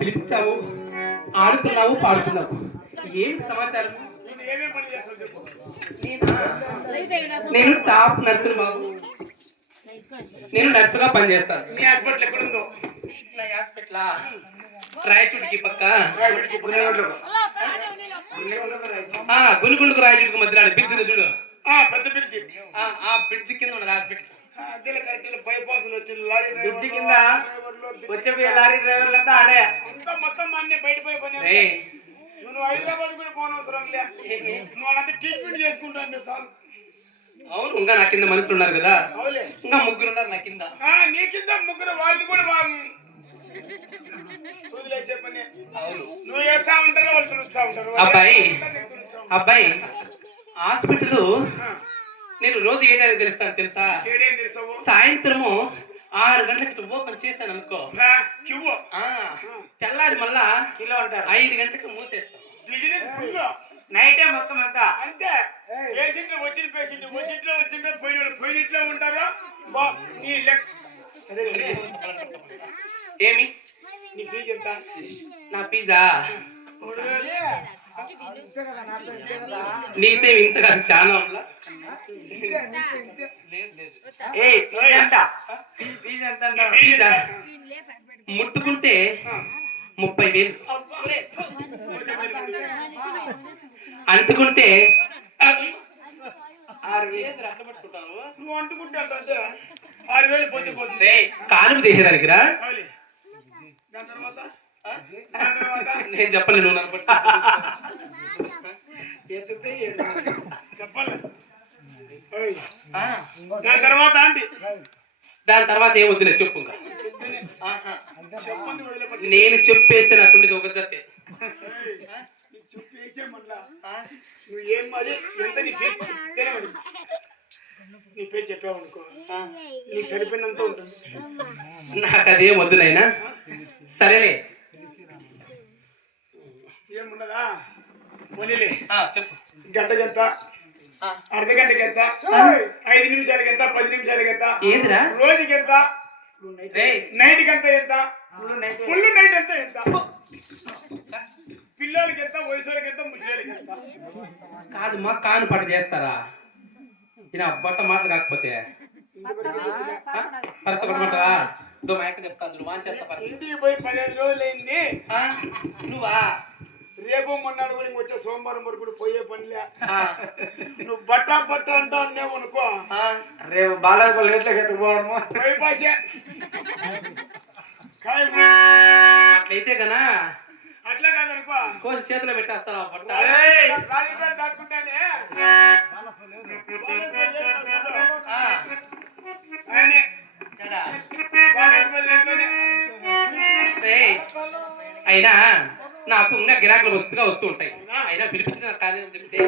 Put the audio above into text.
పిలిపించావు, ఆడుతున్నావు, పాడుతున్నావు. ఏంటి సమాచారం? నేను టాప్ నర్సులు బాబు. నేను నర్సుగా పనిచేస్తాను. నీ హాస్పిటల్ ఎక్కడుందో? నా హాస్పిటల్ రాయచూటికి పక్క గునుగుండుకు రాయచూటికి మధ్యలో బ్రిడ్జ్ ఉంది చూడు. పెద్ద బ్రిడ్జి. ఆ బ్రిడ్జ్ కింద ఉన్నది హాస్పిటల్. బ్రిడ్జి కింద వచ్చే లారీ డ్రైవర్లంతా ఆడే మొత్తం అన్ని బయట పోయి పని. నువ్వు హైదరాబాద్ కూడా పోనవసరం లే, నువ్వు వాళ్ళంతా ట్రీట్మెంట్ చేసుకుంటాను చాలు. అవును, ఇంకా నా కింద మనుషులు ఉన్నారు కదా, ఇంకా ముగ్గురు ఉన్నారు నా కింద. నీ కింద ముగ్గురు, వాళ్ళు కూడా వదిలేసే పని. నువ్వు చేస్తా ఉంటారు, వాళ్ళు చూస్తా ఉంటారు. అబ్బాయి హాస్పిటల్ నేను రోజు ఏ టైం తెలుస్తాను తెలుసా? సాయంత్రము 6 గంటలకు ఓపెన్ చేస్తాను అనుకో, తెల్లారి మళ్ళా 5 గంటలకు మూసేస్తాను. నైటే మొత్తం అంతా అంతే. పేషెంట్ వచ్చిన పేషెంట్ వచ్చింట్లో వచ్చిందో పోయినట్లో ఉంటారా? నీ ఏమి నీ ఫీజు ఎంత? నా ఫీజా నీతే ఇంత కాదు, చాలా ముట్టుకుంటే 30,000, అంటుకుంటే 6,000. నువ్వు అంటుకుంటే అంత 6,000 పోతే కాలు చేసేదానికి రా. నేను చెప్పను, నువ్వు నాకు చెప్పాలి. దాని తర్వాత ఏమొద్దు, నేను చెప్పు. నేను చెప్పేస్తే నాకుండేది ఒక జతే. నువ్వు ఏం మరి ఎంత నీ పేరు చెప్పావు అనుకో, నీకు సరిపోయినంత ఉంటుంది. నాకు అదేం వద్దు నాయనా. సరేలే, ఏముండదా? పోనీలే. చెప్పు. గంటకి ఎంత? అర్ధ గంటకి ఎంత? 5 నిమిషాలకి ఎంత? 10 నిమిషాలకి ఎంత? ఏంద్రా? రోజుకి ఎంత? నైట్కి ఎంత? ఎంత? ఫుల్ నైట్ ఎంత? ఎంత? పిల్లలకి ఎంత? వయసులకి ఎంత? ముసలికి ఎంత? కాదు మా కాను పాట చేస్తారా? ఇలా బట్ట మాటలు కాకపోతే పరత కొట్టమంటావా? మా యొక్క చెప్తాను, నువ్వు వాంచేస్తా. ఇంటికి పోయి 15 రోజులు అయింది. నువ్వా? రేపు మొన్నాడు కూడా వచ్చే సోమవారం వరకు పోయే పనిలే. నువ్వు బట్ట అంటా అన్నావు అనుకో, రేపు బాలాజీ ఎట్లా కట్టుకోవడము పైపాసే. అట్లయితే కనా అట్లా కాదనుకో, కోసి చేతిలో పెట్టేస్తాను బట్ట. దాక్కుంటానే అయినా నాకు ఇంకా గిరాకులు వస్తూ ఉంటాయి. అయినా పిలిపించిన కార్యం చెప్తే